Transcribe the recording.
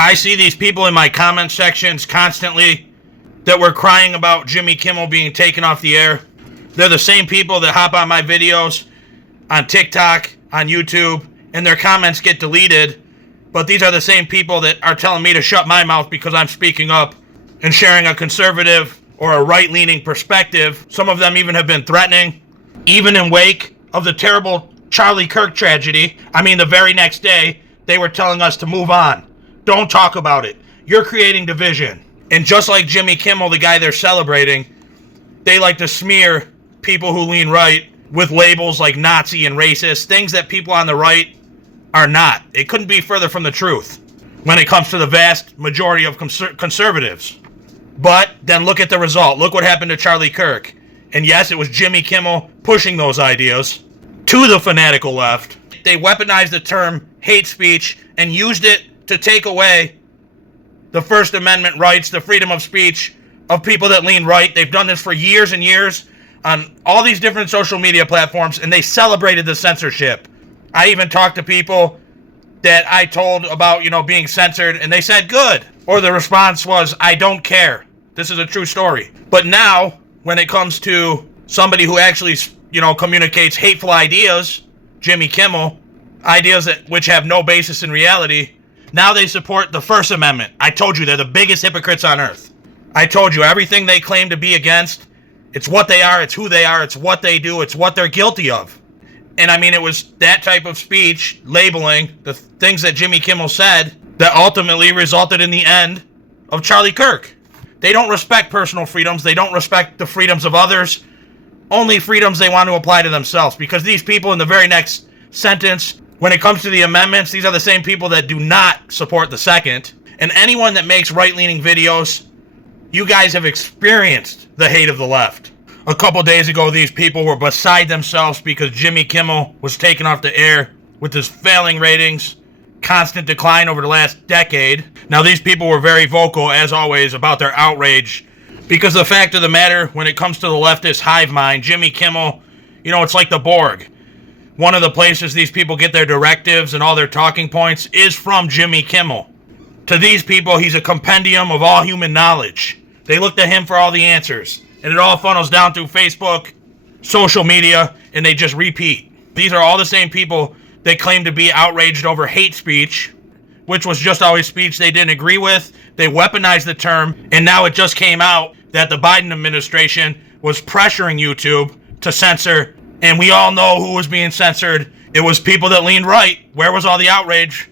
I see these people in my comment sections constantly that were crying about Jimmy Kimmel being taken off the air. They're the same people that hop on my videos on TikTok, on YouTube, and their comments get deleted. But these are the same people that are telling me to shut my mouth because I'm speaking up and sharing a conservative or a right-leaning perspective. Some of them even have been threatening. Even in wake of the terrible CharlieKirk tragedy, the very next day, they were telling us to move on. Don't talk about it. You're creating division. And just like Jimmy Kimmel, the guy they're celebrating, they like to smear people who lean right with labels like Nazi and racist, things that people on the right are not. It couldn't be further from the truth when it comes to the vast majority of conservatives. But then look at the result. Look what happened to CharlieKirk. And yes, it was Jimmy Kimmel pushing those ideas to the fanatical left. They weaponized the term hate speech and used it to take away the First Amendment rights, the freedom of speech of people that lean right. They've done this for years and years on all these different social media platforms, and they celebrated the censorship. I even talked to people that I told about, being censored, and they said, good. Or the response was, I don't care. This is a true story. But now, when it comes to somebody who actually, communicates hateful ideas, Jimmy Kimmel, ideas which have no basis in reality, now they support the First Amendment. I told you, they're the biggest hypocrites on earth. I told you, everything they claim to be against, it's what they are, it's who they are, it's what they do, it's what they're guilty of. And it was that type of speech, labeling, the things that Jimmy Kimmel said, that ultimately resulted in the end of CharlieKirk. They don't respect personal freedoms. They don't respect the freedoms of others. Only freedoms they want to apply to themselves. Because these people in the very next sentence, when it comes to the amendments, these are the same people that do not support the second. And anyone that makes right-leaning videos, you guys have experienced the hate of the left. A couple days ago, these people were beside themselves because Jimmy Kimmel was taken off the air with his failing ratings, constant decline over the last decade. Now, these people were very vocal, as always, about their outrage because the fact of the matter, when it comes to the leftist hive mind, Jimmy Kimmel, it's like the Borg. One of the places these people get their directives and all their talking points is from Jimmy Kimmel. To these people, he's a compendium of all human knowledge. They look to him for all the answers. And it all funnels down through Facebook, social media, and they just repeat. These are all the same people that claim to be outraged over hate speech, which was just always speech they didn't agree with. They weaponized the term, and now it just came out that the Biden administration was pressuring YouTube to censor, and we all know who was being censored. It was people that leaned right. Where was all the outrage?